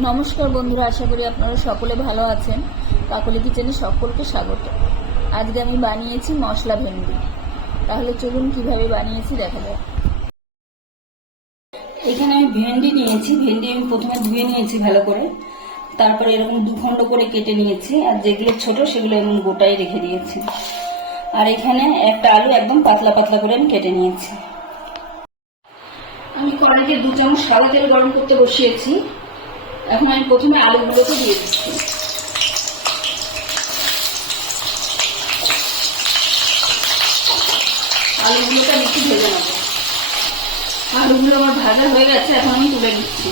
নমস্কার বন্ধুরা, আশা করি আপনারা সকলে ভালো আছেন। কাকলি কিচেনে সকলকে স্বাগত। আজকে আমি বানিয়েছি মশলা ভেন্ডি। তাহলে চলুন কিভাবে বানিয়েছি দেখা যাক। এখানে আমি ভেন্ডি নিয়েছি। ভেন্ডি আমি প্রথমে ধুয়ে নিয়েছি ভালো করে, তারপরে এরকম দুখণ্ড করে কেটে নিয়েছি, আর যেগুলো ছোট সেগুলো এমন গোটাই রেখে দিয়েছি। আর এখানে একটা আলু একদম পাতলা পাতলা করে আমি কেটে নিয়েছি। আমি কড়াইতে 2 চামচ সাদা তেল গরম করতে বসিয়েছি। এখন আমি প্রথমে আলুগুলোকে দিয়ে দিচ্ছি। আলুগুলোকে আমি একটু ভেজে নেব। আলুগুলো আমার ভাজা হয়ে গেছে, এখন আমি তুলে নিচ্ছি।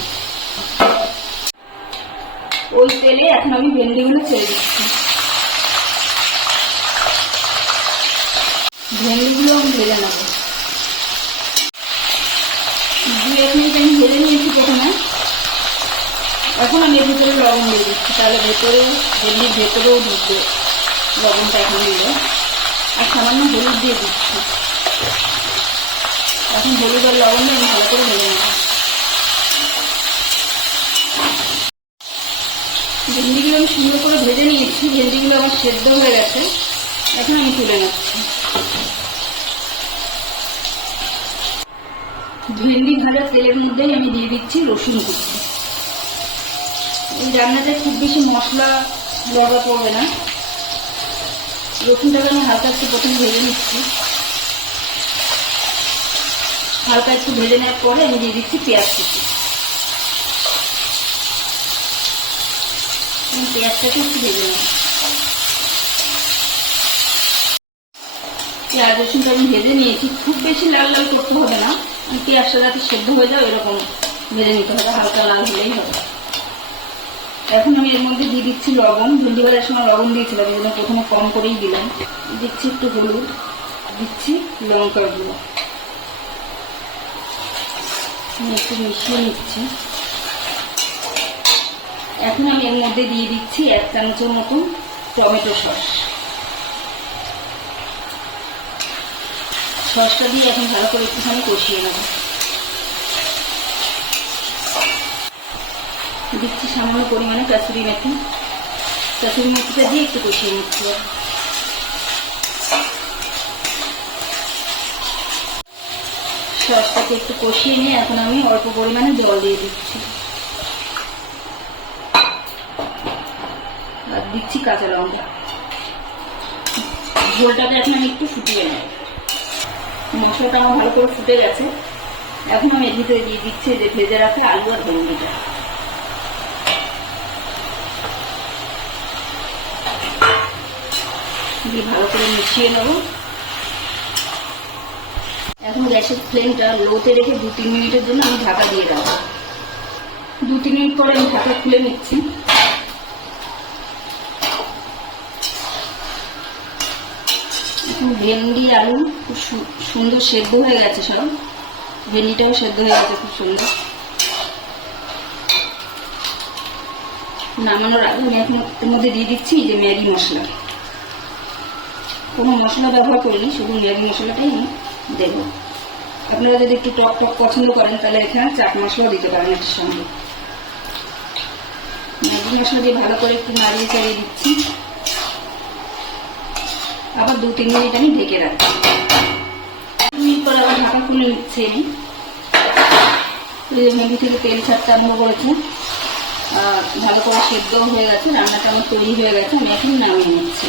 ওই তেলে এখন আমি ভেন্ডিগুলো ছেড়ে দিচ্ছি। ভেন্ডিগুলো আমি ভেজে নেব। 2-1 মিনিট আমি ভেজে নিয়েছি প্রথমে। এখন আমি এর ভিতরে লবণ দিয়ে দিচ্ছি, তাহলে ভেন্ডির ভেতরেও ঢুকবে লবণটা এখন দিলে। আর সামান্য হলুদ দিয়ে দিচ্ছি। এখন হলুদ আর লবণ দিয়ে আমি ভালো করে ভেজে নেব। ভেন্ডিগুলো আমি সুন্দর করে ভেজে নিয়েছি। ভেন্ডিগুলো আমার সেদ্ধ হয়ে গেছে, এখন আমি তুলে নিচ্ছি। ভেন্ডি ভাজা তেলের মধ্যেই আমি দিয়ে দিচ্ছি রসুন কুচি। এই রান্নাতে খুব বেশি মশলা দরকার পড়বে না। রসুনটাকে আমি হালকা একটু প্রথমে ভেজে নিচ্ছি। হালকা একটু ভেজে নেওয়ার পরে আমি দিয়ে দিচ্ছি পেঁয়াজ কুচি। পেঁয়াজটাকে একটু ভেজে নেব। পেঁয়াজ রসুনটা আমি ভেজে নিয়েছি। খুব বেশি লাল লাল করতে হবে না, পেঁয়াজটা যাতে সেদ্ধ হয়ে যাবে এরকম ভেজে নিতে হবে, হালকা লাল হলেই হবে। এখন আমি এর মধ্যে দিয়ে দিচ্ছি লবণ। ভেন্ডি ভাজার সময় লবণ দিয়েছিলাম, এই জন্য প্রথমে কম করেই দিলাম। দিচ্ছি একটু হলুদ, দিচ্ছি লঙ্কার গুঁড়ো, একটু মিশিয়ে নিচ্ছি। এখন আমি এর মধ্যে দিয়ে দিচ্ছি 1 চামচের মতন টমেটো সস। সসটা দিয়ে এখন ভালো করে একটুখানি কষিয়ে নেব। দিচ্ছি সামান্য পরিমাণে কাসুরি মেথি। কাসুরি মেথিটা দিয়ে একটু কষিয়ে নিচ্ছি। সসটাকে একটু কষিয়ে নিয়ে এখন আমি অল্প পরিমাণে জল দিয়ে দিচ্ছি। আর দিচ্ছি কাঁচা লঙ্কা। ঝোলটাকে এখন আমি একটু ফুটিয়ে নেব। মশলাটা আমার ভালো করে ফুটে গেছে। এখন আমি এর ভিতরে দিয়ে দিচ্ছি যে ভেজে রাখা আলু আর ভেন্ডিটা। দিয়ে ভালো করে মিশিয়ে নেব। এখন গ্যাসের ফ্লেমটা লোতে রেখে 2-3 মিনিটের জন্য আমি ঢাকা দিয়ে দেবো। 2-3 মিনিট পরে আমি ঢাকা খুলে নিচ্ছি। এখন ভেন্ডি আলু খুব সুন্দর সেদ্ধ হয়ে গেছে, সব ভেন্ডিটাও সেদ্ধ হয়ে গেছে খুব সুন্দর। নামানোর আগে আমি এখন এর মধ্যে দিয়ে দিচ্ছি যে ম্যাগি মশলা। কোনো মশলা ব্যবহার করিনি, শুধু ম্যাগি মশলাটাই আমি দেবো। আপনারা যদি একটু টক টক পছন্দ করেন তাহলে এখানে চাট মশলাও দিতে পারেন এটার সঙ্গে। ম্যাগি মশলা দিয়ে ভালো করে একটু নাড়িয়ে চাড়িয়ে দিচ্ছি। আবার 2-3 মিনিট আমি ঢেকে রাখছি। 2 মিনিট পরে আবার ঢাকা খুলে নিচ্ছি আমি। ভেন্ডি থেকে তেল ছাড়তে আরম্ভ করেছে, ভালো করে সেদ্ধ হয়ে গেছে। রান্নাটা আমার তৈরি হয়ে গেছে, আমি এখন নামিয়ে নিচ্ছি।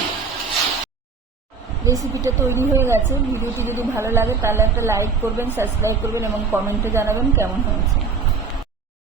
রেসিপিটা তৈরি হয়ে গেছে। ভিডিওটি যদি ভালো লাগে তাহলে একটা লাইক করবেন, সাবস্ক্রাইব করবেন এবং কমেন্টে জানাবেন কেমন হয়েছে।